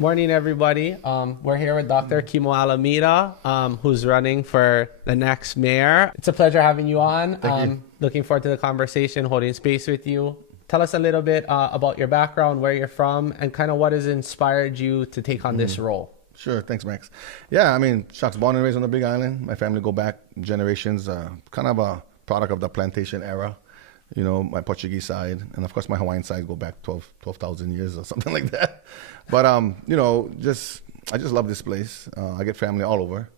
Morning, everybody. We're here with Dr. Kimo Alameda, who's running for the next mayor. It's a pleasure having you on. Thank you. Looking forward to the conversation, holding space with you. Tell us a little bit about your background, where you're from, and kind of what has inspired you to take on this role. Sure. Thanks, Max. Yeah, I mean, Shock's born and raised on the Big Island. My family go back generations, kind of a product of the plantation era. You know, my Portuguese side, and of course my Hawaiian side go back 12,000 years or something like that. But, you know, I just love this place. I get family all over.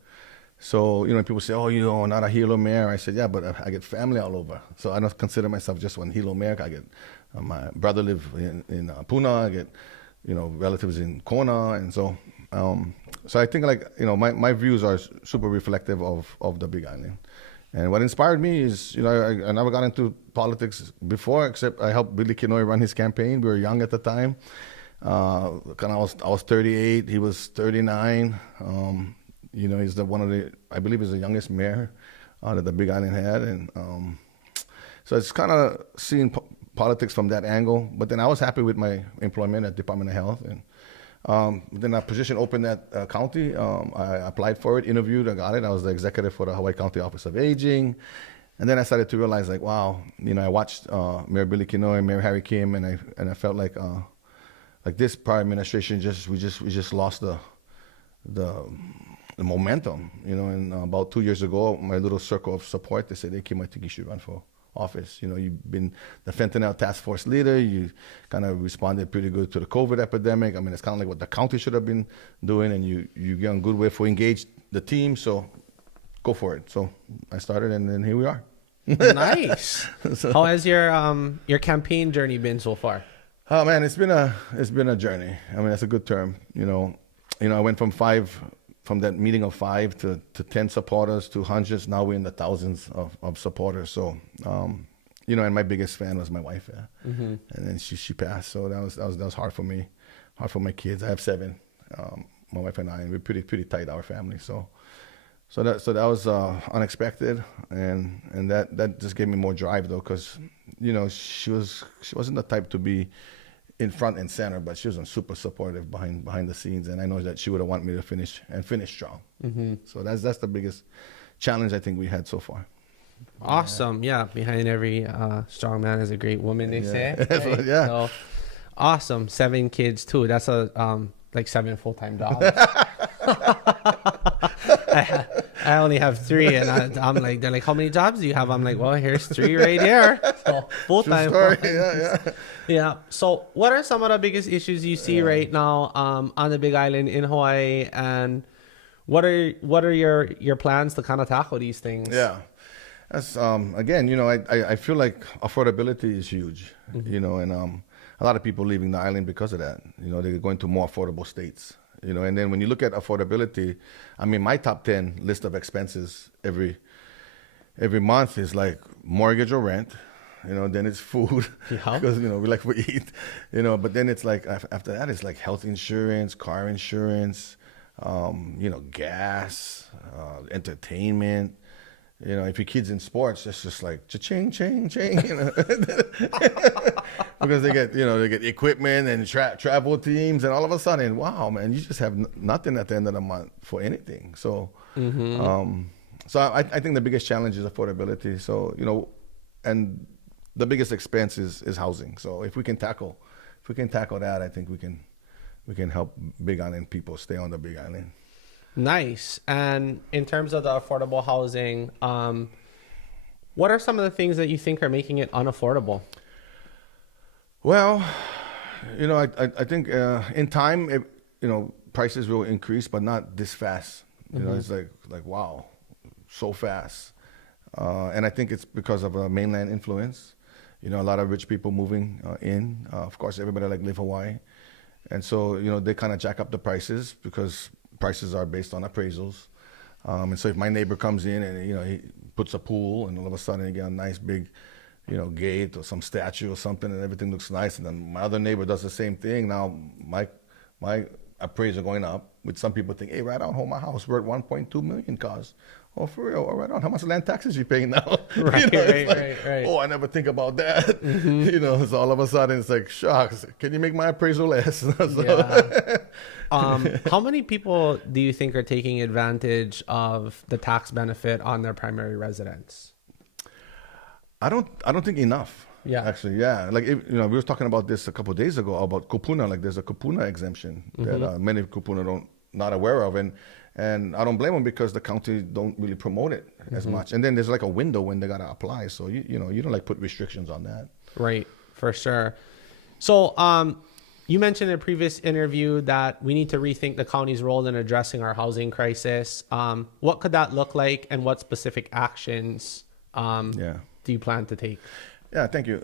So, you know, people say, oh, you know, not a Hilo mayor. I said, yeah, but I get family all over. So I don't consider myself just one Hilo mayor. I get, my brother live in Puna. I get, you know, relatives in Kona. And so, so I think like, you know, my views are super reflective of the Big Island. And what inspired me is, you know, I never got into politics before, except I helped Billy Kinoi run his campaign. We were young at the time. I was 38, he was 39. You know, he's I believe he's the youngest mayor that the Big Island had. And so it's kind of seeing politics from that angle. But then I was happy with my employment at Department of Health. And then a position opened at county. I applied for it, interviewed, I got it. I was the executive for the Hawaii County Office of Aging. And then I started to realize, like, wow, you know, I watched Mayor Billy Kinoi, Mayor Harry Kim, and I felt like this prior administration we just lost the momentum, you know. And about 2 years ago, my little circle of support, they said, hey, Kim, I think you should run for office. You know, you've been the fentanyl task force leader. You kind of responded pretty good to the COVID epidemic. I mean, it's kind of like what the county should have been doing, and you get on good way for engage the team. So go for it. So I started, and then here we are. Nice. So, how has your campaign journey been so far? Oh man, it's been a journey. I mean, that's a good term. You know, I went from that meeting of 5 to 10 supporters to hundreds. Now we're in the thousands of supporters. So, you know, and my biggest fan was my wife. Yeah. Mm-hmm. And then she passed. So that was hard for me, hard for my kids. I have 7, my wife and I, and we're pretty tight, our family. So that was unexpected, and that just gave me more drive though, because, you know, she wasn't the type to be in front and center, but she was super supportive behind the scenes, and I know that she would have wanted me to finish strong. Mm-hmm. So that's the biggest challenge I think we had so far. Awesome. Yeah, behind every strong man is a great woman, they say. Right? Yeah. So, awesome. 7 kids too. That's like 7 full-time jobs. I only have 3, and I'm like, they're like, how many jobs do you have? I'm like, well, here's 3 right here. So full-time. Yeah. So what are some of the biggest issues you see right now on the Big Island in Hawaii, and what are your plans to kind of tackle these things? Yeah. That's again, you know, I feel like affordability is huge, mm-hmm. you know, and a lot of people leaving the island because of that. You know, they're going to more affordable states. You know, and then when you look at affordability, I mean, my top 10 list of expenses every month is like mortgage or rent, you know, then it's food, because, you know, we like to eat, you know, but then it's like, after that, it's like health insurance, car insurance, you know, gas, entertainment. You know, if your kid's in sports, it's just like cha-ching, ching, ching, you know. Because they get equipment and travel teams, and all of a sudden, wow, man, you just have nothing at the end of the month for anything. So, mm-hmm. So I think the biggest challenge is affordability. So, you know, and the biggest expense is housing. So if we can tackle that, I think we can help Big Island people stay on the Big Island. Nice. And in terms of the affordable housing, what are some of the things that you think are making it unaffordable? Well, you know, I think in time, you know, prices will increase, but not this fast. You mm-hmm. know, it's like wow, so fast. And I think it's because of a mainland influence. You know, a lot of rich people moving in. Of course, everybody live Hawaii. And so, you know, they kind of jack up the prices because prices are based on appraisals. And so if my neighbor comes in and, you know, he puts a pool, and all of a sudden you get a nice big, you know, gate or some statue or something, and everything looks nice, and then my other neighbor does the same thing, now my appraisal going up, which some people think, hey, right on, hold my house, we're at 1.2 million cars. Oh, for real? Oh, right on. How much land taxes you paying now? Right, right. Oh, I never think about that. So all of a sudden it's like, shucks, can you make my appraisal less? Yeah. How many people do you think are taking advantage of the tax benefit on their primary residence? I don't think enough. Yeah. Actually, yeah. Like, we were talking about this a couple of days ago about kupuna. Like, there's a kupuna exemption that many kupuna not aware of. And I don't blame them because the county don't really promote it as much. And then there's like a window when they got to apply. So, you don't like put restrictions on that. Right. For sure. So, you mentioned in a previous interview that we need to rethink the county's role in addressing our housing crisis. What could that look like, and what specific actions do you plan to take? Yeah, thank you.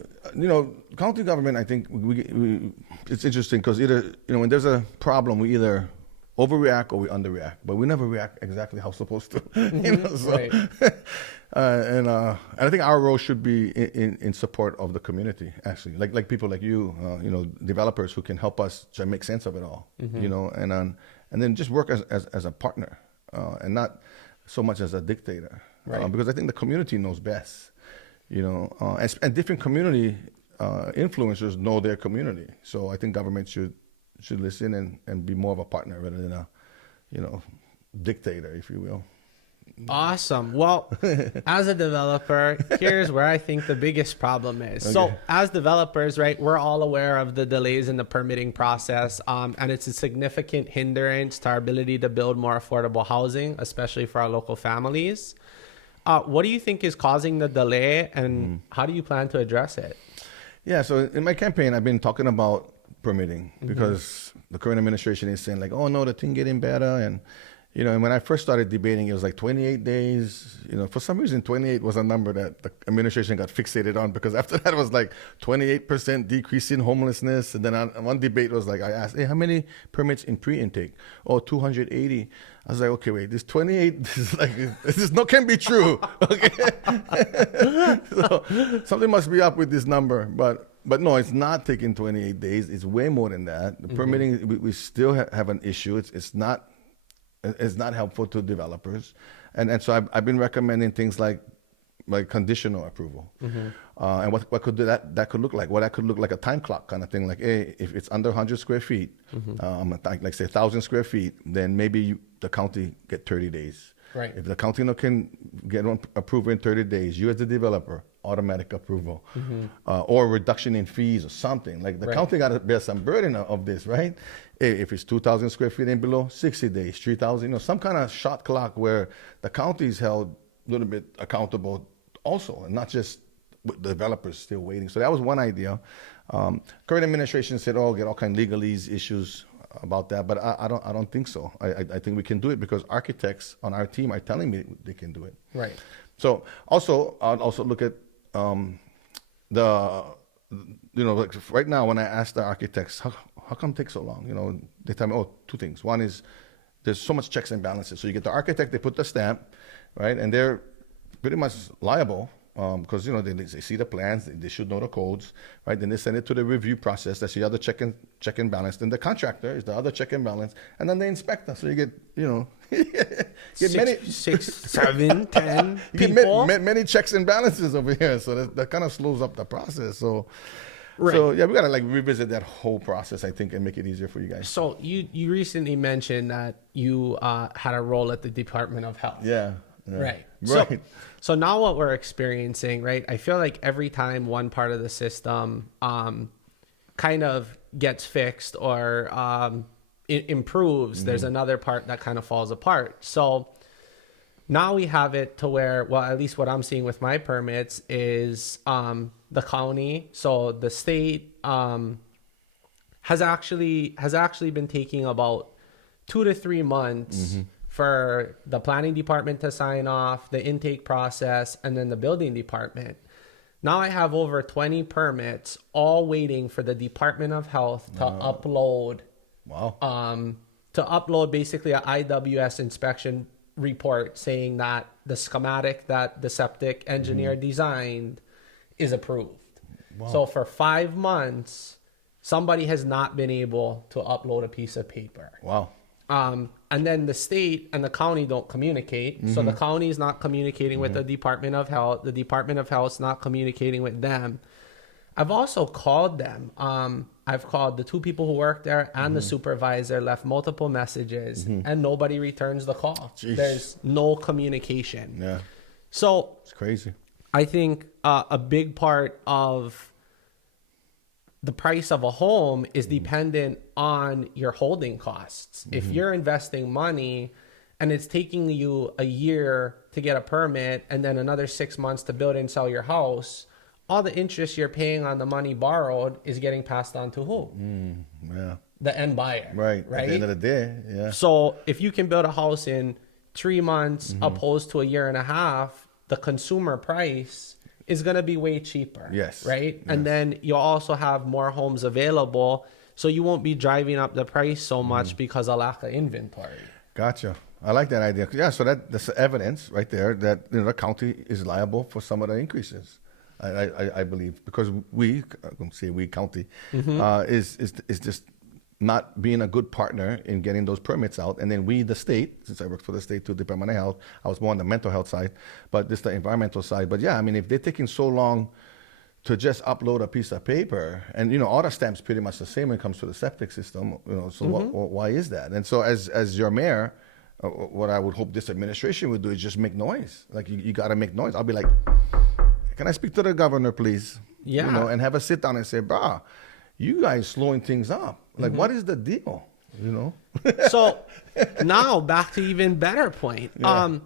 County government, I think it's interesting because either, when there's a problem, we either overreact or we underreact, but we never react exactly how supposed to. Right. And I think our role should be in support of the community, actually, like people like you, developers who can help us to make sense of it all, and then just work as a partner, and not so much as a dictator, right? Because I think the community knows best, and different community influencers know their community, so I think government should listen and be more of a partner rather than a dictator, if you will. Awesome. Well, as a developer, here's where I think the biggest problem is. Okay. So as developers, right, we're all aware of the delays in the permitting process, and it's a significant hindrance to our ability to build more affordable housing, especially for our local families. What do you think is causing the delay, and how do you plan to address it? Yeah, so in my campaign, I've been talking about permitting because the current administration is saying like, oh no, the thing getting better. And, and when I first started debating, it was like 28 days, for some reason, 28 was a number that the administration got fixated on, because after that it was like 28% decrease in homelessness. And then one debate was like, I asked, hey, how many permits in pre-intake? Oh, 280. I was like, okay, wait, this 28, can be true. Okay. So something must be up with this number, but no, it's not taking 28 days. It's way more than that. The permitting, we still have an issue. It's not helpful to developers, and so I've been recommending things like conditional approval, and what could that could look like? Well, that could look like a time clock kind of thing. Like, hey, if it's under 100 square feet, like say 1,000 square feet, then maybe the county get 30 days. Right. If the county can get one approved in 30 days, you as the developer, automatic approval, or reduction in fees or something. Like the county got to bear some burden of this, right? If it's 2,000 square feet and below, 60 days, 3,000, some kind of shot clock where the county is held a little bit accountable also, and not just the developers still waiting. So that was one idea. Current administration said, get all kind of legalese issues about that, but I don't think so. I think we can do it because architects on our team are telling me they can do it. Right. So I'd also look at like right now when I ask the architects, how come it takes so long? They tell me, two things. One is there's so much checks and balances. So you get the architect, they put the stamp, right, and they're pretty much liable. Because they see the plans, they should know the codes, right? Then they send it to the review process. That's the other check and balance. Then the contractor is the other check and balance, and then the inspector. So you get six, 7, 10 people. Get many checks and balances over here. So that kind of slows up the process. So. Right. So yeah, we gotta revisit that whole process, I think, and make it easier for you guys. So you recently mentioned that you had a role at the Department of Health. Yeah. Right. So now what we're experiencing, right? I feel like every time one part of the system kind of gets fixed or it improves, there's another part that kind of falls apart. So now we have it to where, well, at least what I'm seeing with my permits is the county, so the state has actually been taking about 2 to 3 months for the planning department to sign off, the intake process, and then the building department. Now I have over 20 permits all waiting for the Department of Health to upload. Wow. To upload basically an IWS inspection report saying that the schematic that the septic engineer designed is approved. Wow. So for 5 months, somebody has not been able to upload a piece of paper. Wow. And then the state and the county don't communicate. So the county is not communicating with the Department of Health. The Department of Health is not communicating with them. I've also called them. I've called the 2 people who work there and the supervisor, left multiple messages, and nobody returns the call. Jeez. There's no communication. Yeah. So It's crazy. I think a big part of the price of a home is dependent on your holding costs. If you're investing money and it's taking you a year to get a permit and then another 6 months to build and sell your house, all the interest you're paying on the money borrowed is getting passed on to who? Yeah. The end buyer. Right. At the end of the day. Yeah. So if you can build a house in 3 months opposed to a year and a half, the consumer price is going to be way cheaper. Yes. Right. Yes. And then you'll also have more homes available. So you won't be driving up the price so much because of lack of inventory. Gotcha. I like that idea. Yeah. So that's evidence right there that the county is liable for some of the increases. I believe, because we county is just not being a good partner in getting those permits out. And then we, the state, since I work for the state too, Department of Health, I was more on the mental health side, but this the environmental side. But yeah, I mean, if they're taking so long to just upload a piece of paper, and all the stamps pretty much the same when it comes to the septic system, so why is that? And so as your mayor, what I would hope this administration would do is just make noise. Like you got to make noise. I'll be like, can I speak to the governor, please? Yeah. And have a sit down and say, brah, you guys slowing things up. Like, what is the deal? So now back to even better point. Yeah.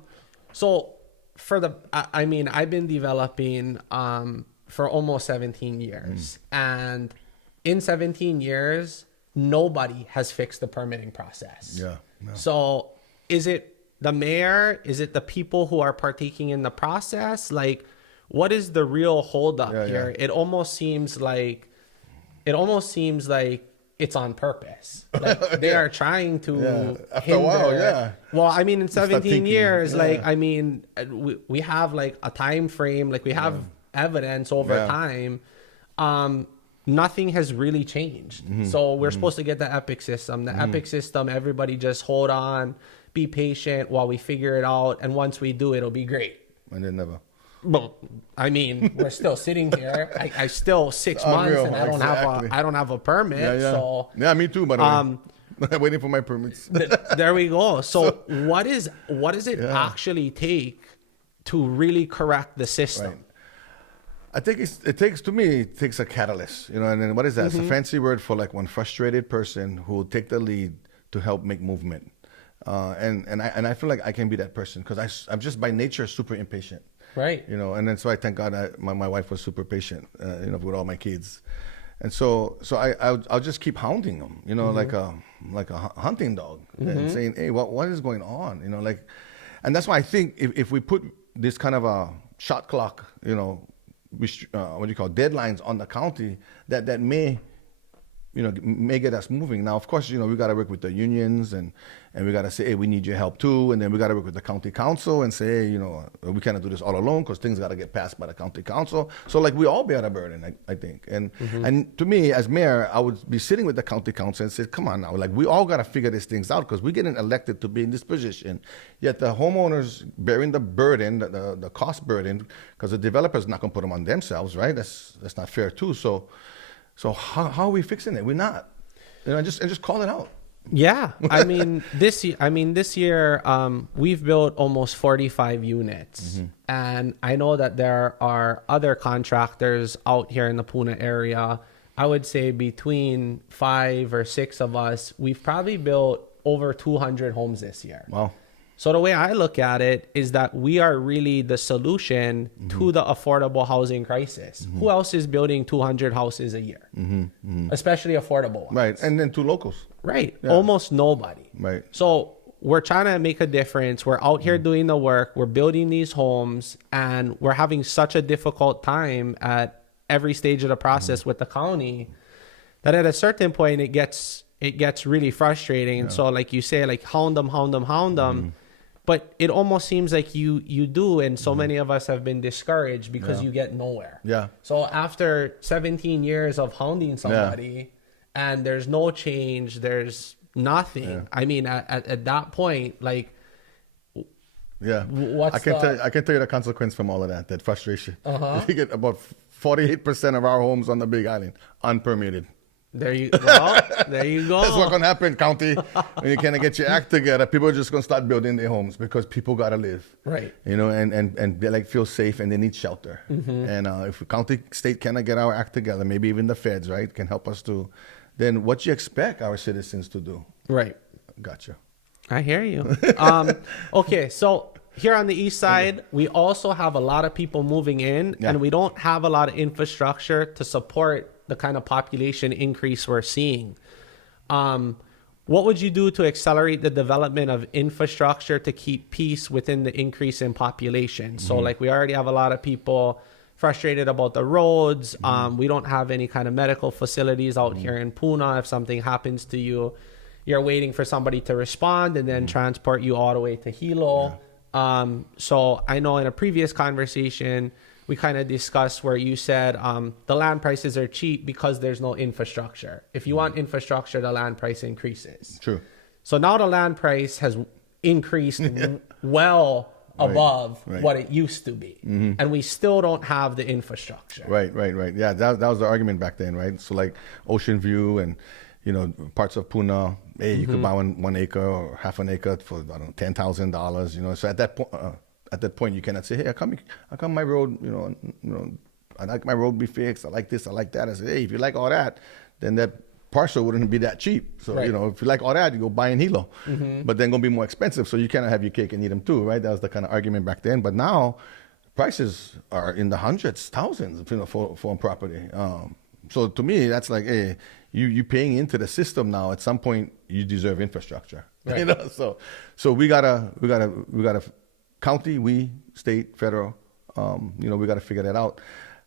So I've been developing for almost 17 years. And in 17 years, nobody has fixed the permitting process. Yeah. So is it the mayor? Is it the people who are partaking in the process? Like, what is the real holdup here? Yeah. It almost seems like it's on purpose. Like they are trying to after a while, Well, I mean, in 17 years, like, I mean, we have like a time frame, like we have evidence over time. Nothing has really changed. So we're supposed to get the EPIC system. The EPIC system, everybody just hold on, be patient while we figure it out. And once we do, it'll be great. And then never. Well, I mean, we're still sitting here. I still 6 months and I don't have a permit. So me too. But I'm waiting for my permits. There we go. So what does it actually take to really correct the system? Right. I think it takes a catalyst. And then what is that? It's a fancy word for like one frustrated person who will take the lead to help make movement. And I feel like I can be that person because I'm just by nature super impatient. Right. And then so I thank God my wife was super patient, with all my kids. And so I'll just keep hounding them, like a hunting dog and saying, hey, what is going on? And that's why I think if we put this kind of a shot clock, deadlines on the county that may get us moving. Now, of course, we got to work with the unions and we got to say, hey, we need your help too. And then we got to work with the county council and say, hey, we cannot do this all alone because things got to get passed by the county council. So like we all bear the burden, I think. And to me, as mayor, I would be sitting with the county council and say, come on now, like we all got to figure these things out because we're getting elected to be in this position. Yet the homeowners bearing the burden, the cost burden, because the developer's not going to put them on themselves, right? That's not fair too. So how are we fixing it? We're not. Just call it out. Yeah, I mean this year we've built almost 45 units, and I know that there are other contractors out here in the Puna area. I would say between 5 or 6 of us, we've probably built over 200 homes this year. Wow. So the way I look at it is that we are really the solution to the affordable housing crisis. Who else is building 200 houses a year? Especially affordable ones. Right, and then 2 locals. Right, almost nobody. Right. So we're trying to make a difference. We're out here doing the work. We're building these homes, and we're having such a difficult time at every stage of the process with the county that at a certain point it gets really frustrating. And so, like you say, like hound them. But it almost seems like you do, and so many of us have been discouraged because you get nowhere. Yeah. So after 17 years of hounding somebody, and there's no change, there's nothing. Yeah. I mean, at that point, like, yeah, what's I can tell you the consequence from all of that frustration. Uh-huh. You get about 48% of our homes on the Big Island unpermitted. There you go. That's what's gonna happen, county. When you can't get your act together, people are just gonna start building their homes because people gotta live, Right. You know, and they like feel safe and they need shelter. And if the county, state cannot get our act together, maybe even the feds, right, can help us to. Then what you expect our citizens to do? Right. Gotcha. I hear you. Okay, so here on the east side, we also have a lot of people moving in, and we don't have a lot of infrastructure to support the kind of population increase we're seeing. What would you do to accelerate the development of infrastructure to keep pace within the increase in population? So like we already have a lot of people frustrated about the roads. We don't have any kind of medical facilities out here in Puna. If something happens to you, you're waiting for somebody to respond and then transport you all the way to Hilo. So I know in a previous conversation, we kind of discussed where you said the land prices are cheap because there's no infrastructure. If you want infrastructure, the land price increases. True. So now the land price has increased well above what it used to be. And we still don't have the infrastructure. Right. Yeah, that was the argument back then, right? So like Ocean View and, you know, parts of Puna, hey, you could buy one acre or half an acre for, I don't know, $10,000, you know. So at that point, you cannot say, hey, how come my road, you know, I like my road be fixed. I like this, I like that. I say, hey, if you like all that, then that parcel wouldn't be that cheap. So, you know, if you like all that, you go buy in Hilo. But then going to be more expensive. So you cannot have your cake and eat them too, right? That was the kind of argument back then. But now prices are in the hundreds, thousands, you know, for property. So to me, that's like, hey, you paying into the system now. At some point, you deserve infrastructure. Right. You know, so we gotta county, state, federal. You know, we gotta figure that out.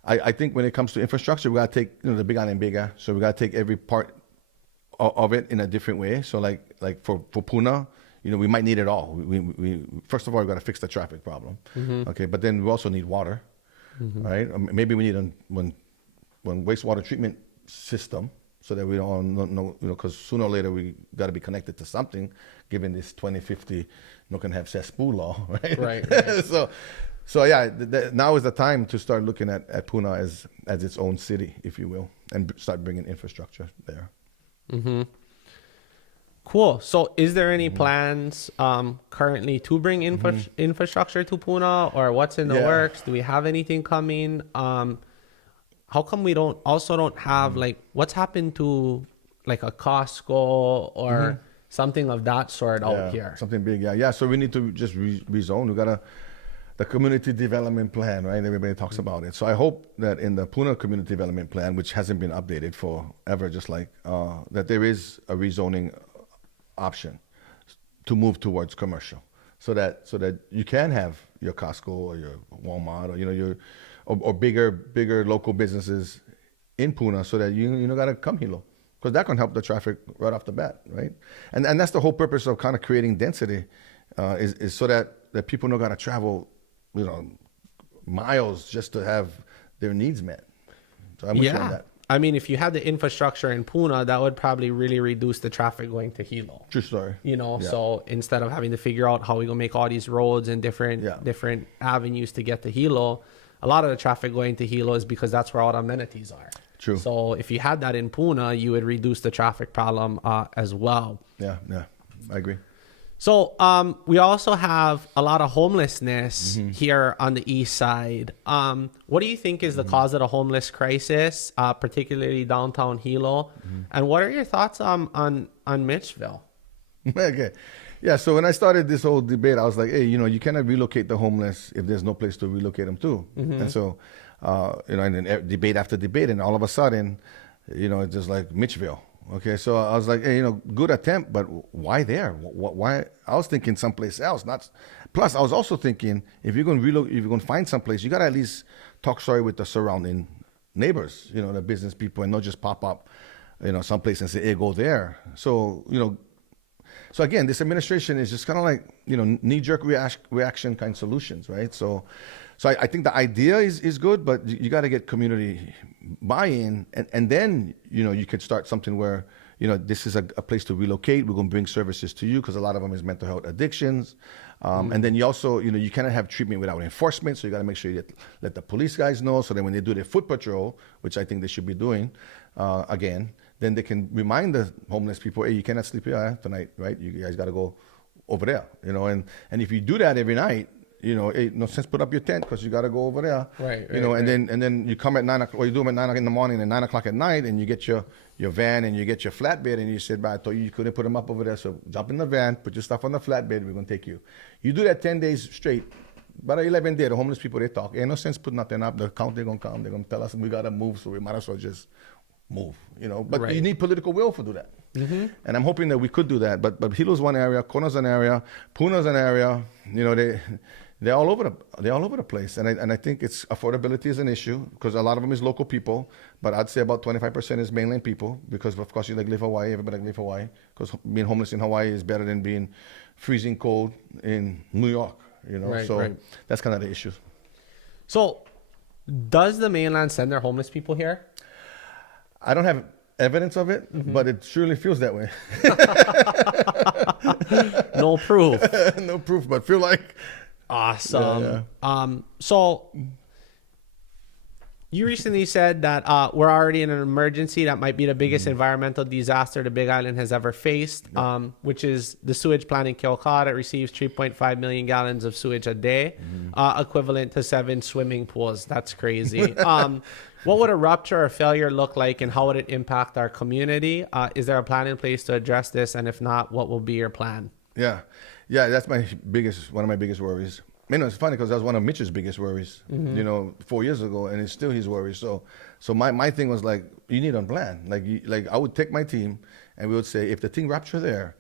I think when it comes to infrastructure, we gotta take, you know, the Big Island bigger. So we gotta take every part of it in a different way. So like for Puna, you know, we might need it all. We first of all, we gotta fix the traffic problem. Okay, but then we also need water, right? Maybe we need one wastewater treatment system so that we don't know, you know, because sooner or later we got to be connected to something, given this 2050 not gonna have cesspool law, right? Right. So yeah, now is the time to start looking at Puna as its own city, if you will, and start bringing infrastructure there. Cool. So is there any plans currently to bring infrastructure to Puna, or what's in the works? Do we have anything coming? How come we don't have like, what's happened to like a Costco or something of that sort out here? Something big, yeah. So we need to just rezone. We got the community development plan, right? Everybody talks about it. So I hope that in the Puna community development plan, which hasn't been updated forever, just like that there is a rezoning option to move towards commercial, so that you can have your Costco or your Walmart or, you know, your or bigger local businesses in Puna, so that you don't gotta come Hilo, because that can help the traffic right off the bat, right? And that's the whole purpose of kind of creating density, is so that people don't gotta travel, you know, miles just to have their needs met. So I'm with you on that. I mean, if you had the infrastructure in Puna, that would probably really reduce the traffic going to Hilo. True story. You know, so instead of having to figure out how we gonna make all these roads and different avenues to get to Hilo, a lot of the traffic going to Hilo is because that's where all the amenities are. True. So if you had that in Puna, you would reduce the traffic problem as well. Yeah, I agree. So we also have a lot of homelessness here on the east side. What do you think is the cause of the homeless crisis, particularly downtown Hilo? And what are your thoughts on Mitchville? Okay. Yeah, so when I started this whole debate, I was like, hey, you know, you cannot relocate the homeless if there's no place to relocate them to. And so, you know, and then debate after debate, and all of a sudden, you know, it's just like Mitchville. Okay, so I was like, hey, you know, good attempt, but why there? Why? I was thinking someplace else. Plus, I was also thinking, if you're going to find someplace, you got to at least talk sorry with the surrounding neighbors, you know, the business people, and not just pop up, you know, someplace and say, hey, go there. So, you know, so again, this administration is just kind of like, you know, knee-jerk reaction kind of solutions, right? So So I think the idea is good, but you got to get community buy-in, and then you could start something where this is a place to relocate. We're going to bring services to you because a lot of them is mental health addictions, and then you also you cannot have treatment without enforcement. So you got to make sure you let the police guys know. So then when they do their foot patrol, which I think they should be doing, again, then they can remind the homeless people, hey, you cannot sleep here tonight, right? You guys got to go over there, and if you do that every night. Hey, no sense put up your tent because you got to go over there. Right. And then you come at 9 o'clock, or you do them at 9 o'clock in the morning and 9 o'clock at night, and you get your van and you get your flatbed, and you said, "But I thought you couldn't put them up over there, so jump in the van, put your stuff on the flatbed, we're gonna take you." You do that 10 days straight. By the 11th day, the homeless people they talk. Ain't no sense putting nothing up. The county gonna come. They're gonna tell us we gotta move, so we might as well just move. But you need political will to do that. Mm-hmm. And I'm hoping that we could do that. But Hilo's one area, Kona's an area, Puna's an area. They're all over the place, and I think it's affordability is an issue because a lot of them is local people, but I'd say about 25% is mainland people because of course you live Hawaii, everybody live Hawaii because being homeless in Hawaii is better than being freezing cold in New York, That's kind of the issue. So, does the mainland send their homeless people here? I don't have evidence of it, but it surely feels that way. No proof. No proof, but feel like. Awesome. Yeah. So you recently said that we're already in an emergency that might be the biggest environmental disaster the Big Island has ever faced, which is the sewage plant in Keaukaha that receives 3.5 million gallons of sewage a day, equivalent to 7 swimming pools. That's crazy. What would a rupture or failure look like, and how would it impact our community? Is there a plan in place to address this? And if not, what will be your plan? Yeah, that's one of my biggest worries. It's funny because that was one of Mitch's biggest worries, 4 years ago, and it's still his worry. So my thing was like, you need a plan. Like I would take my team, and we would say, if the thing rupture there,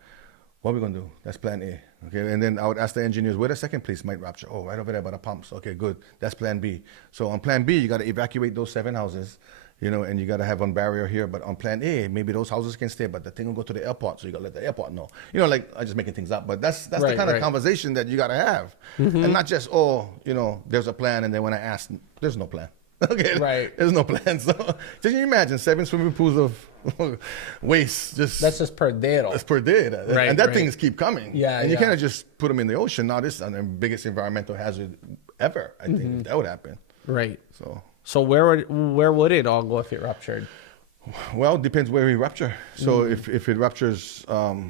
what are we gonna do? That's plan A. Okay, and then I would ask the engineers where the second place might rupture. Oh, right over there by the pumps. Okay, good. That's plan B. So on plan B, you got to evacuate those 7 houses. And you got to have one barrier here. But on plan A, maybe those houses can stay, but the thing will go to the airport, so you got to let the airport know. I'm just making things up, but that's the kind of conversation that you got to have. And not just, there's a plan, and then when I ask, there's no plan. Okay, right. There's no plan. So can you imagine 7 swimming pools of waste? That's just per day, though. That's per day. Right, and things keep coming. Yeah, and you can't just put them in the ocean. Now this is the biggest environmental hazard ever, I think, if that would happen. Right. So where would it all go if it ruptured? Well, it depends where we rupture. So if it ruptures, so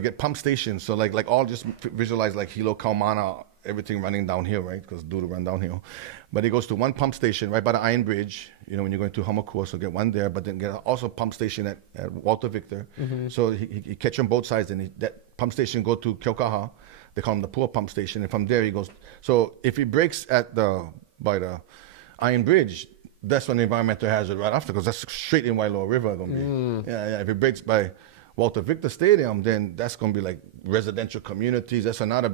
get pump stations. So like all just visualize like Hilo, Kaumana, everything running downhill, right? Because due to run downhill. But it goes to one pump station right by the Iron Bridge, when you're going to Hamakua, so get one there, but then get also a pump station at Walter Victor. So he catch on both sides, and that pump station go to Keaukaha. They call him the poor pump station, and from there he goes. So if he breaks by the Iron Bridge, that's an environmental hazard right after, because that's straight in Wailoa River gonna be. Yeah. If it breaks by Walter Victor Stadium, then that's gonna be like residential communities. That's another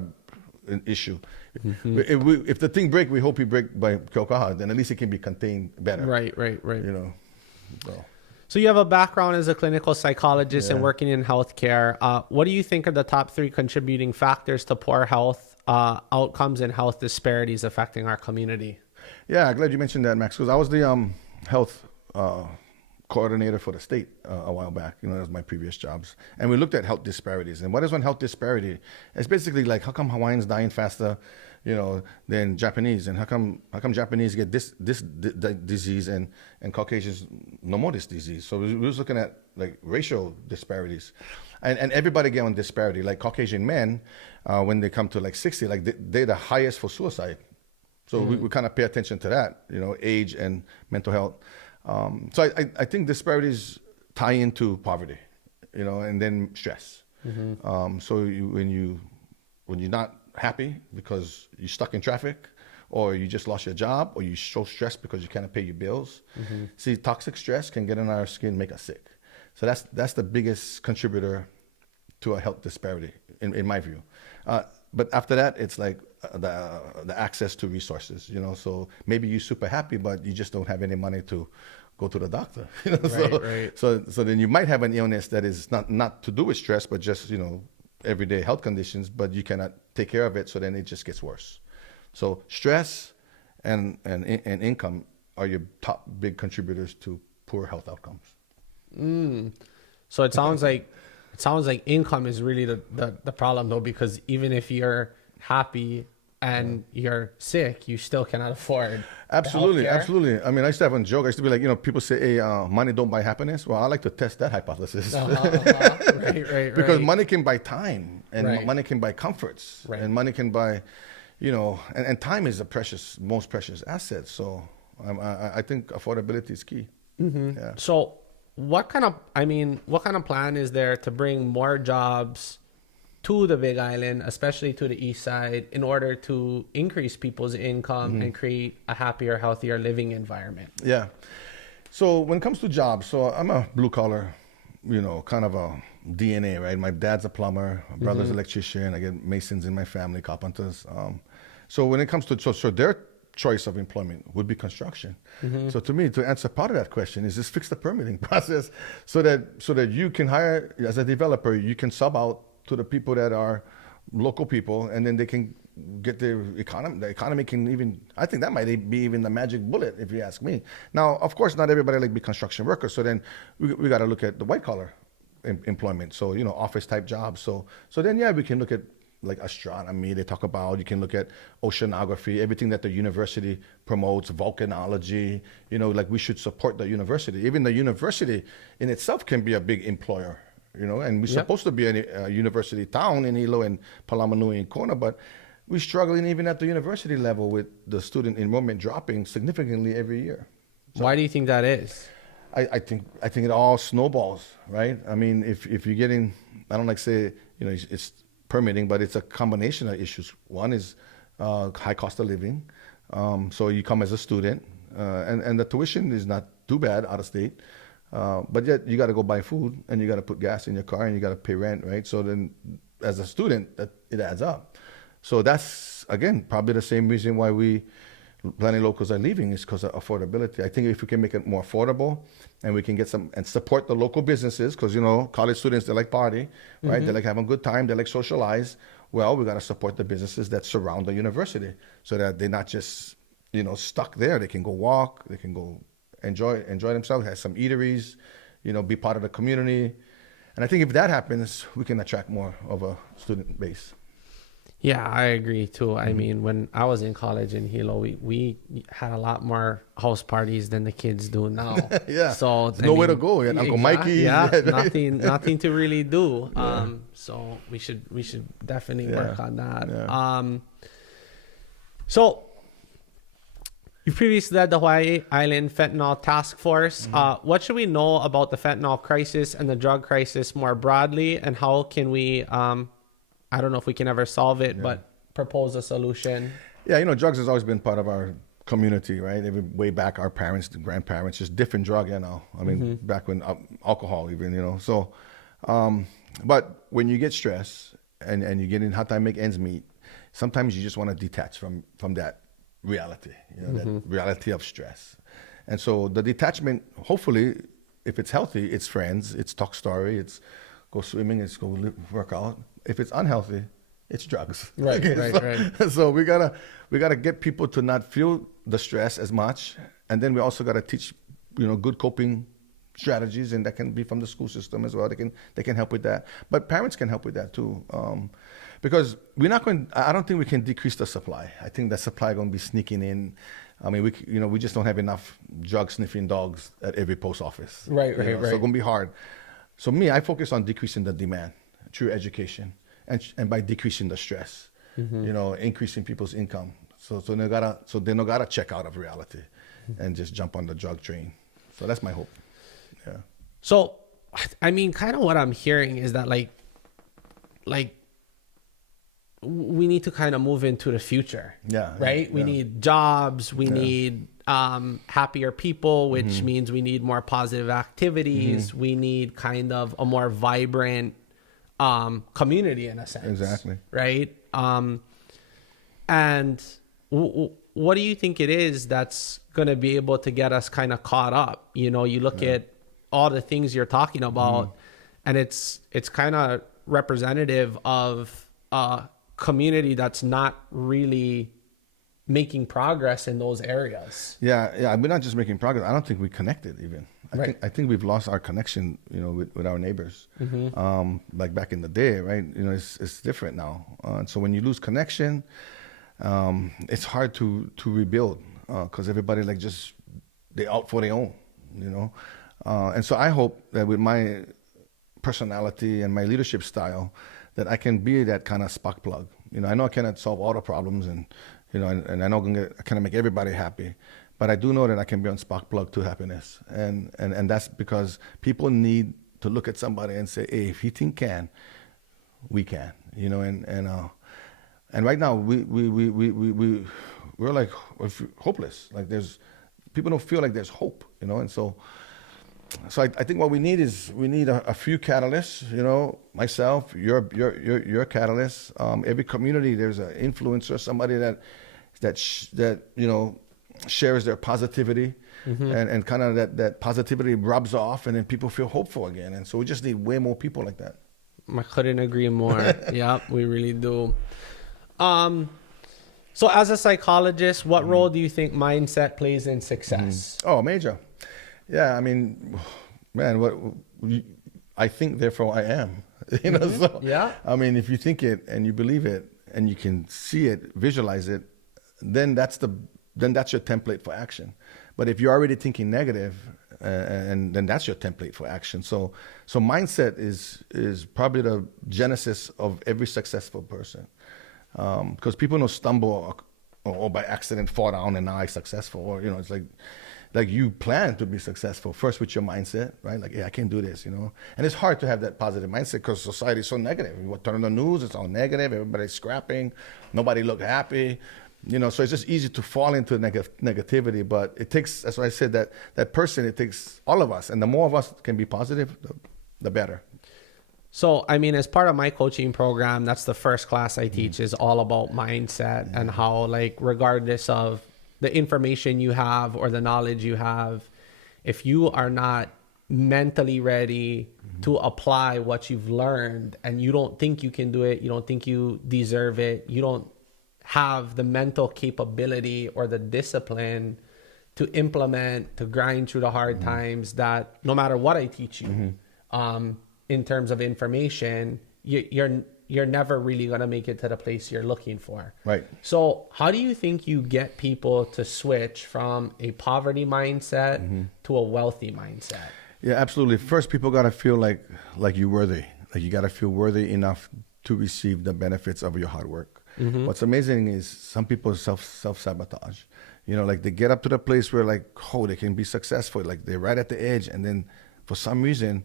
an issue. If the thing break, we hope he break by Keaukaha, then at least it can be contained better. Right. So you have a background as a clinical psychologist and working in healthcare. What do you think are the top 3 contributing factors to poor health outcomes and health disparities affecting our community? Yeah, glad you mentioned that, Max, because I was the health coordinator for the state a while back. That was my previous jobs. And we looked at health disparities. And what is one health disparity? It's basically like, how come Hawaiians dying faster, than Japanese? And how come Japanese get this disease and Caucasians no more this disease? So we was looking at like racial disparities. And everybody get on disparity. Like Caucasian men, when they come to like 60, like they're the highest for suicide. So we kind of pay attention to that, age and mental health. So I think disparities tie into poverty, and then stress. So when you're not happy because you're stuck in traffic, or you just lost your job, or you're so stressed because you can't pay your bills. See, toxic stress can get in our skin, make us sick. So that's the biggest contributor to a health disparity, in my view. But after that, it's like the access to resources, So maybe you're super happy, but you just don't have any money to go to the doctor. So then you might have an illness that is not to do with stress, but just everyday health conditions, but you cannot take care of it. So then it just gets worse. So stress and income are your top big contributors to poor health outcomes. So it sounds like income is really the problem though, because even if you're happy and you're sick, you still cannot afford. Absolutely. I mean, I used to have a joke. I used to be like, people say, "Hey, money don't buy happiness." Well, I like to test that hypothesis. Right. Because money can buy time, and Right. money can buy comforts, Right. and money can buy, and time is the most precious asset. So I think affordability is key. Yeah. So what kind of plan is there to bring more jobs to the Big Island, especially to the east side, in order to increase people's income and create a happier, healthier living environment? Yeah. So when it comes to jobs, so I'm a blue collar, kind of a DNA, right? My dad's a plumber, my brother's an electrician. I get masons in my family, carpenters. So when it comes to so their choice of employment would be construction. So to me, to answer part of that question is just fix the permitting process so that you can hire, as a developer, you can sub out to the people that are local people, and then they can get their economy. The economy can even, I think that might be even the magic bullet, if you ask me. Now, of course, not everybody be construction workers. So then we got to look at the white collar employment. So, office type jobs. So then, we can look at like astronomy, they talk about, you can look at oceanography, everything that the university promotes, volcanology, like we should support the university. Even the university in itself can be a big employer. And we're supposed to be a university town in Hilo and Palamanui and Kona, but we're struggling even at the university level with the student enrollment dropping significantly every year. So why do you think that is? I think it all snowballs, right? I mean, if you're getting, I don't like say, it's permitting, but it's a combination of issues. One is high cost of living. So you come as a student, and the tuition is not too bad out of state. But yet you got to go buy food, and you got to put gas in your car, and you got to pay rent, right? So then as a student, it adds up. So that's, again, probably the same reason why plenty locals are leaving, is because of affordability. I think if we can make it more affordable, and we can get and support the local businesses, because, college students, they like party, right? They like having a good time. They like socialize. Well, we got to support the businesses that surround the university so that they're not just, stuck there. They can go walk. They can go enjoy themselves, have some eateries, be part of the community. And I think if that happens, we can attract more of a student base. Yeah, I agree too. I mean, when I was in college in Hilo, we had a lot more house parties than the kids do now. Yeah. So there's nowhere to go. And Uncle Mikey. Yeah, nothing to really do. Yeah. So we should definitely work on that. Yeah. So you previously led the Hawaii Island Fentanyl Task Force. What should we know about the fentanyl crisis and the drug crisis more broadly, and how can we, I don't know if we can ever solve it, but propose a solution? Yeah, drugs has always been part of our community, right? Way back, our parents, grandparents, just different drug, I mean, back when alcohol even, So, but when you get stressed and you get in hard time make ends meet, sometimes you just want to detach from that reality, that reality of stress. And so the detachment, hopefully, if it's healthy, it's friends, it's talk story, it's go swimming, it's go work out. If it's unhealthy, it's drugs. Right. So we gotta get people to not feel the stress as much, and then we also gotta teach, good coping strategies, and that can be from the school system as well. They can help with that, but parents can help with that too. Because I don't think we can decrease the supply. I think the supply going to be sneaking in. I mean, we just don't have enough drug sniffing dogs at every post office. Right. So it's going to be hard. So I focus on decreasing the demand through education and by decreasing the stress, increasing people's income. So they don't gotta check out of reality and just jump on the drug train. So that's my hope. Yeah. So, I mean, kind of what I'm hearing is that like we need to kind of move into the future. Yeah. Right. Yeah. We need jobs. We need happier people, which means we need more positive activities. We need kind of a more vibrant community in a sense. Exactly. Right. And what do you think it is that's going to be able to get us kind of caught up? You look at all the things you're talking about, and it's kind of representative of community that's not really making progress in those areas. Yeah, we're not just making progress. I don't think we connected even. I think we've lost our connection, with our neighbors. Like back in the day, right? It's different now. So when you lose connection, it's hard to rebuild because everybody they out for their own, And so I hope that with my personality and my leadership style, that I can be that kind of spark plug. I know I cannot solve all the problems, and and I know I cannot make everybody happy, but I do know that I can be on spark plug to happiness, and that's because people need to look at somebody and say, hey, if he can, we can, and right now we're like hopeless. Like people don't feel like there's hope, and so I think what we need is a few catalysts, myself, your catalyst. Every community, there's an influencer, somebody that shares their positivity, and kind of that positivity rubs off, and then people feel hopeful again. And so we just need way more people like that. I couldn't agree more. Yeah, we really do. So as a psychologist, what role do you think mindset plays in success? Oh, major. Yeah, I mean, man, I think, therefore I am. So, yeah. I mean, if you think it and you believe it and you can see it, visualize it, then that's your template for action. But if you're already thinking negative, and then that's your template for action. So mindset is probably the genesis of every successful person, because people don't stumble or by accident fall down and now I'm successful, or it's like you plan to be successful first with your mindset, right? Like, yeah, I can do this, And it's hard to have that positive mindset because society is so negative. You turn on the news, it's all negative. Everybody's scrapping. Nobody look happy, So it's just easy to fall into negativity. But it takes, that's why I said that person, it takes all of us. And the more of us can be positive, the better. So, I mean, as part of my coaching program, that's the first class I teach is all about mindset and how, regardless of the information you have or the knowledge you have, if you are not mentally ready to apply what you've learned and you don't think you can do it, you don't think you deserve it, you don't have the mental capability or the discipline to implement, to grind through the hard times, that no matter what I teach you, in terms of information, you're never really going to make it to the place you're looking for. Right. So how do you think you get people to switch from a poverty mindset to a wealthy mindset? Yeah, absolutely. First, people got to feel like you're worthy. Like you got to feel worthy enough to receive the benefits of your hard work. What's amazing is some people self-sabotage. Like they get up to the place where they can be successful. Like they're right at the edge. And then for some reason,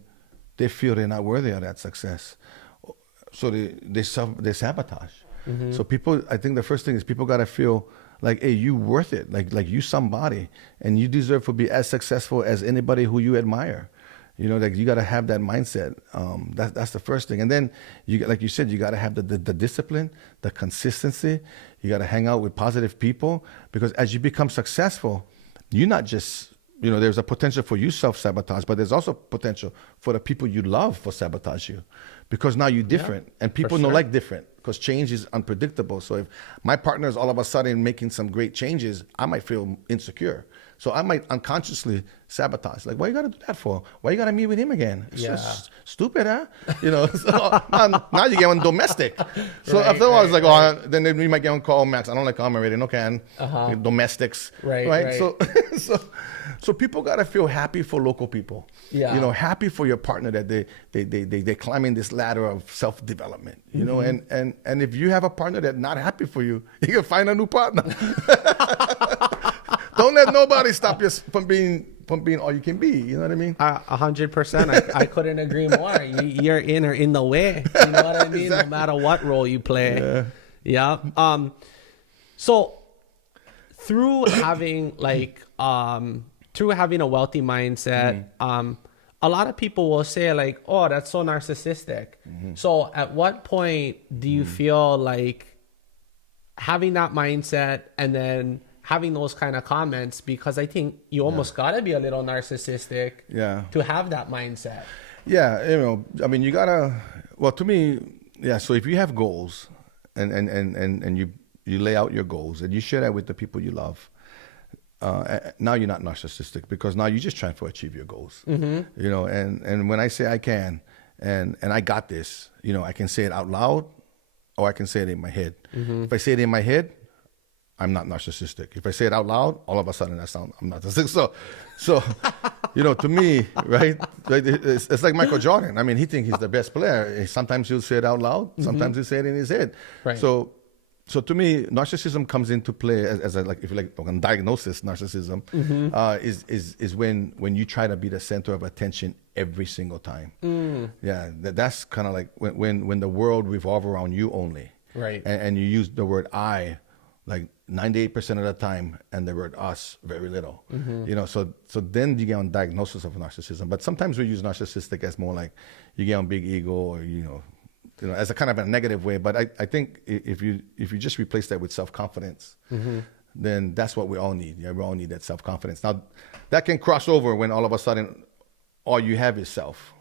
they feel they're not worthy of that success. So they sabotage. So people, I think the first thing is people got to feel like, hey, you worth it. Like you somebody, and you deserve to be as successful as anybody who you admire. You got to have that mindset. That's the first thing. And then like you said, you got to have the discipline, the consistency. You got to hang out with positive people, because as you become successful, you're not just, there's a potential for you self-sabotage, but there's also potential for the people you love for sabotage you, because now you're different, and people don't like different, because change is unpredictable. So if my partner is all of a sudden making some great changes, I might feel insecure. So I might unconsciously sabotage. Like, why you got to do that for? Why you got to meet with him again? It's just stupid, huh? So now you get on domestic. So after a while, it's like, then we might get on call, Max, I don't like calm already. No can. Domestics. Right. So people got to feel happy for local people. Yeah. Happy for your partner that they climbing this ladder of self-development. And if you have a partner that's not happy for you, you can find a new partner. Don't let nobody stop you from being all you can be. You know what I mean? 100%. I couldn't agree more. You're in the way. You know what I mean? Exactly. No matter what role you play. Yeah. So through having a wealthy mindset, a lot of people will say like, oh, that's so narcissistic. So at what point do you feel like having that mindset and then having those kind of comments, because I think you almost got to be a little narcissistic to have that mindset. Yeah, I mean, you got to, well, to me, so if you have goals and you lay out your goals and you share that with the people you love, now you're not narcissistic because now you're just trying to achieve your goals. You know, and when I say I can and I got this, you know, I can say it out loud or I can say it in my head. If I say it in my head, I'm not narcissistic. If I say it out loud, all of a sudden I'm narcissistic. So, you know, to me, right? It's like Michael Jordan. I mean, he thinks he's the best player. Sometimes he'll say it out loud. Sometimes he'll say it in his head. Right. So to me, narcissism comes into play as a, like, if you like, on diagnosis, narcissism is when you try to be the center of attention every single time. Yeah, that's kind of like when the world revolves around you only. Right. And you use the word I like 98% of the time, and the word us very little. You know, so then you get on diagnosis of narcissism. But sometimes we use narcissistic as more like you get on big ego, or you know, as a kind of a negative way. But I think if you just replace that with self-confidence, then that's what we all need. Yeah, we all need that self-confidence. Now, that can cross over when all of a sudden all you have is self.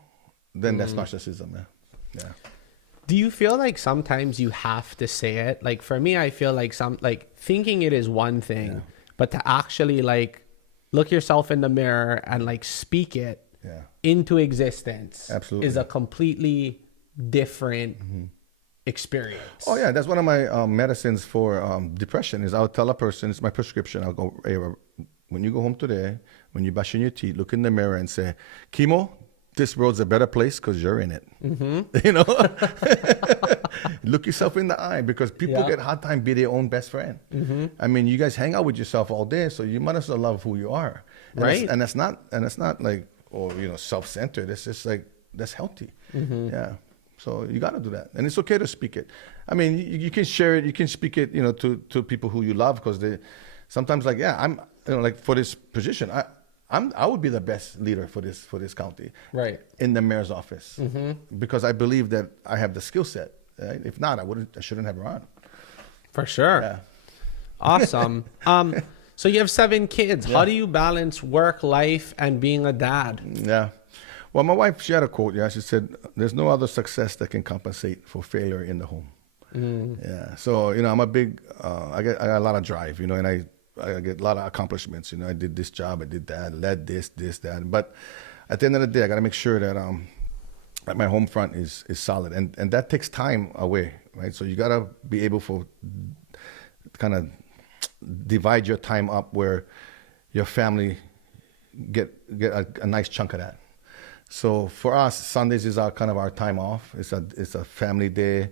Then that's narcissism. Yeah. Do you feel like sometimes you have to say it? Like for me, I feel like thinking it is one thing, but to actually like look yourself in the mirror and like speak it into existence is a completely different experience. Oh yeah, that's one of my medicines for depression. Is I'll tell a person, it's my prescription. I'll go, hey, when you go home today, when you're brushing your teeth, look in the mirror and say, Kimo, this world's a better place because you're in it. You know, look yourself in the eye, because people get a hard time be their own best friend. I mean, you guys hang out with yourself all day, so you might as well love who you are. And right. And that's not like, or you know, self-centered. It's just like, that's healthy. Yeah. So you got to do that, and it's okay to speak it. I mean, you can share it, you can speak it, you know, to people who you love, because they sometimes like, I'm, you know, like for this position, I would be the best leader for this county, right, in the mayor's office, because I believe that I have the skill set. Right? If not, I shouldn't have run. For sure. Yeah. Awesome. So you have 7 kids. Yeah. How do you balance work, life, and being a dad? Yeah. Well, my wife, she had a quote. Yeah, she said, "There's no other success that can compensate for failure in the home." Yeah. So you know, I'm a big. I got a lot of drive. You know, and I get a lot of accomplishments. You know, I did this job, I did that, led this, that. But at the end of the day, I got to make sure that that my home front is solid, and that takes time away, right? So you got to be able to kind of divide your time up where your family get a nice chunk of that. So for us, Sundays is our time off. It's a family day.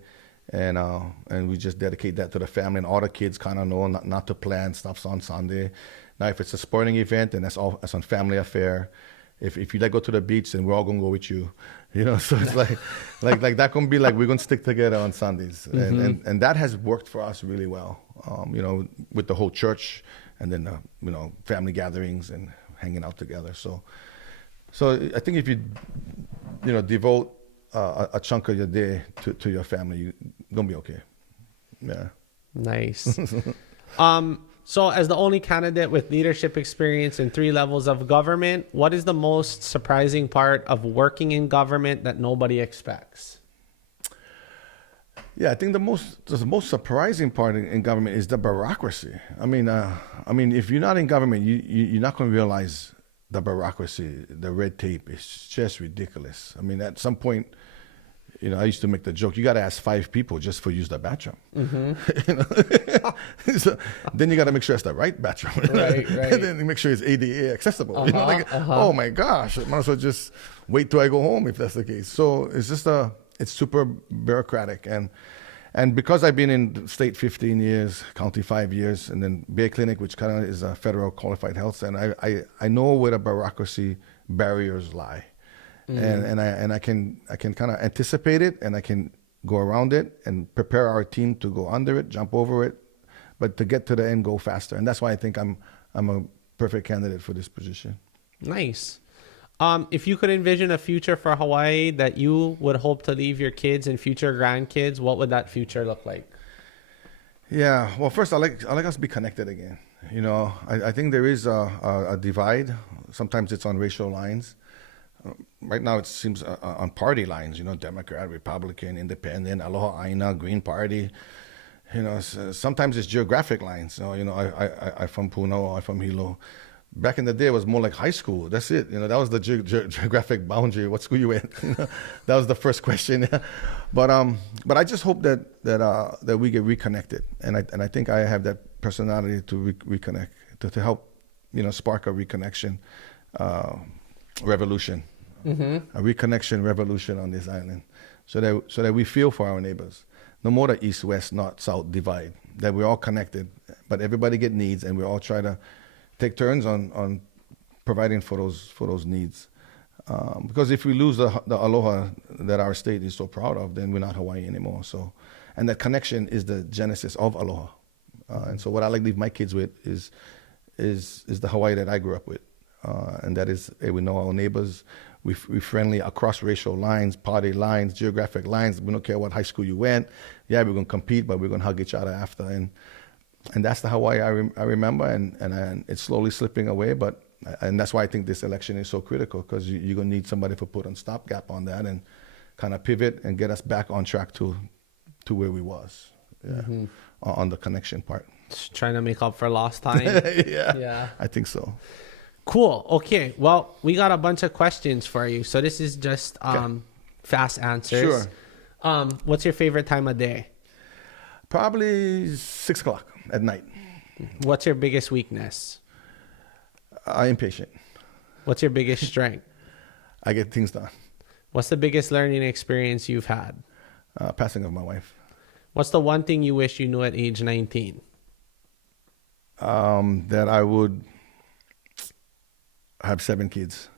And we just dedicate that to the family, and all the kids kind of know not to plan stuff on Sunday. Now, if it's a sporting event, then that's on family affair. If you like go to the beach, then we're all gonna go with you, you know. So it's like that can be like we're gonna stick together on Sundays, and that has worked for us really well. You know, with the whole church, and then you know, family gatherings and hanging out together. So I think if you devote a chunk of your day to your family, you're gonna be okay. Yeah. Nice. So as the only candidate with leadership experience in 3 levels of government, what is the most surprising part of working in government that nobody expects? Yeah, I think the most surprising part in government is the bureaucracy. I mean, if you're not in government, you're not going to realize the bureaucracy, the red tape is just ridiculous. I mean, at some point, you know, I used to make the joke, you got to ask 5 people just for use the bathroom. You know? So then you got to make sure it's the right bathroom. Right. And then make sure it's ADA accessible. You know, oh my gosh, I might as well just wait till I go home if that's the case. So it's just it's super bureaucratic. And because I've been in state 15 years, county 5 years, and then Bay Clinic, which kind of is a federal qualified health center, I know where the bureaucracy barriers lie. And I can kind of anticipate it, and I can go around it and prepare our team to go under it, jump over it, but to get to the end, go faster. And that's why I think I'm a perfect candidate for this position. Nice. If you could envision a future for Hawaii that you would hope to leave your kids and future grandkids, what would that future look like? Yeah. Well, first, I like us to be connected again. You know, I think there is a divide. Sometimes it's on racial lines. Right now, it seems on party lines, you know, Democrat, Republican, Independent, Aloha Aina, Green Party. You know, sometimes it's geographic lines. So, you know, I from Puna or I from Hilo. Back in the day, it was more like high school. That's it. You know, that was the geographic boundary. What school you in? That was the first question. But I just hope that we get reconnected, and I think I have that personality to reconnect, to help, you know, spark a reconnection revolution, a reconnection revolution on this island, so that we feel for our neighbors. No more the east, west, north, south divide. That we're all connected, but everybody get needs, and we all try to take turns on providing for those needs. Because if we lose the aloha that our state is so proud of, then we're not Hawaii anymore. So, and that connection is the genesis of aloha. And so, what I like to leave my kids with is the Hawaii that I grew up with, and that is, hey, we know our neighbors. We're friendly across racial lines, party lines, geographic lines. We don't care what high school you went. Yeah, we're gonna compete, but we're gonna hug each other after. And that's the Hawaii I remember, and it's slowly slipping away. And that's why I think this election is so critical, because you're gonna need somebody to put a stopgap on that and kind of pivot and get us back on track to where we was, on the connection part. Just trying to make up for lost time. Yeah, I think so. Cool. Okay. Well, we got a bunch of questions for you. So this is just fast answers. Sure. What's your favorite time of day? Probably 6 o'clock at night. What's your biggest weakness? Impatient. What's your biggest strength? I get things done. What's the biggest learning experience you've had? Passing of my wife. What's the one thing you wish you knew at age 19? That I would have 7 kids.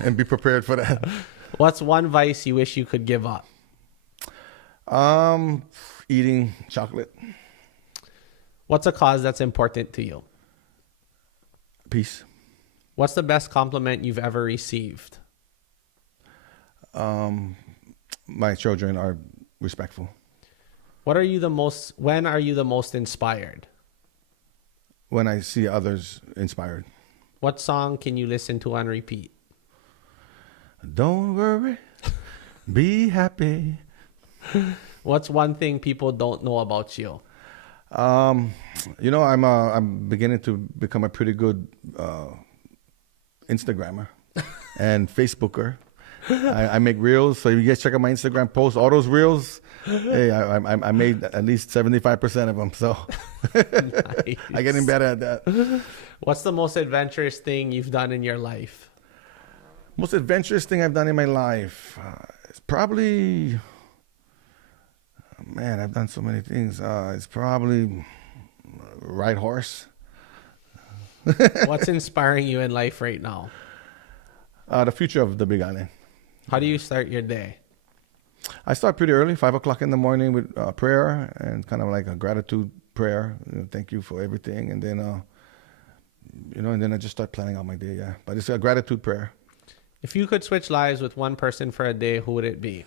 And be prepared for that. What's one vice you wish you could give up? Eating chocolate. What's a cause that's important to you? Peace. What's the best compliment you've ever received? My children are respectful. When are you the most inspired? When I see others inspired. What song can you listen to on repeat? Don't worry, be happy. What's one thing people don't know about you? You know, I'm beginning to become a pretty good Instagrammer and Facebooker. I make reels, so you guys check out my Instagram posts. All those reels, hey, I made at least 75% of them. So nice. I'm getting better at that. What's the most adventurous thing you've done in your life? Most adventurous thing I've done in my life, it's probably, man, I've done so many things. It's probably ride horse. What's inspiring you in life right now? The future of the Big Island. How do you start your day? I start pretty early, 5 o'clock in the morning with prayer and kind of like a gratitude prayer. You know, thank you for everything. And then, and then I just start planning out my day. Yeah. But it's a gratitude prayer. If you could switch lives with one person for a day, who would it be?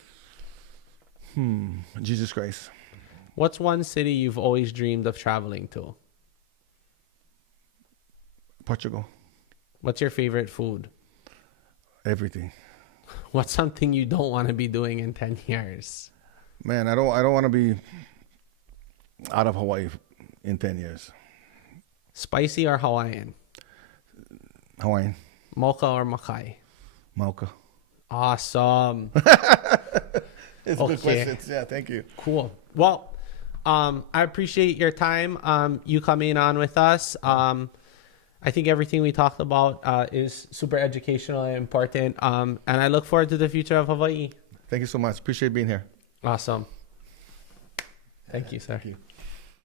Jesus Christ. What's one city you've always dreamed of traveling to? Portugal. What's your favorite food? Everything. What's something you don't want to be doing in 10 years? Man, I don't want to be out of Hawaii in 10 years. Spicy or Hawaiian? Hawaiian. Mocha or Makai? Mocha. Awesome. It's good questions. Yeah, thank you. Cool. Well, I appreciate your time. You coming on with us. I think everything we talked about is super educational and important. And I look forward to the future of Hawaii. Thank you so much. Appreciate being here. Awesome. Thank you, sir. Thank you.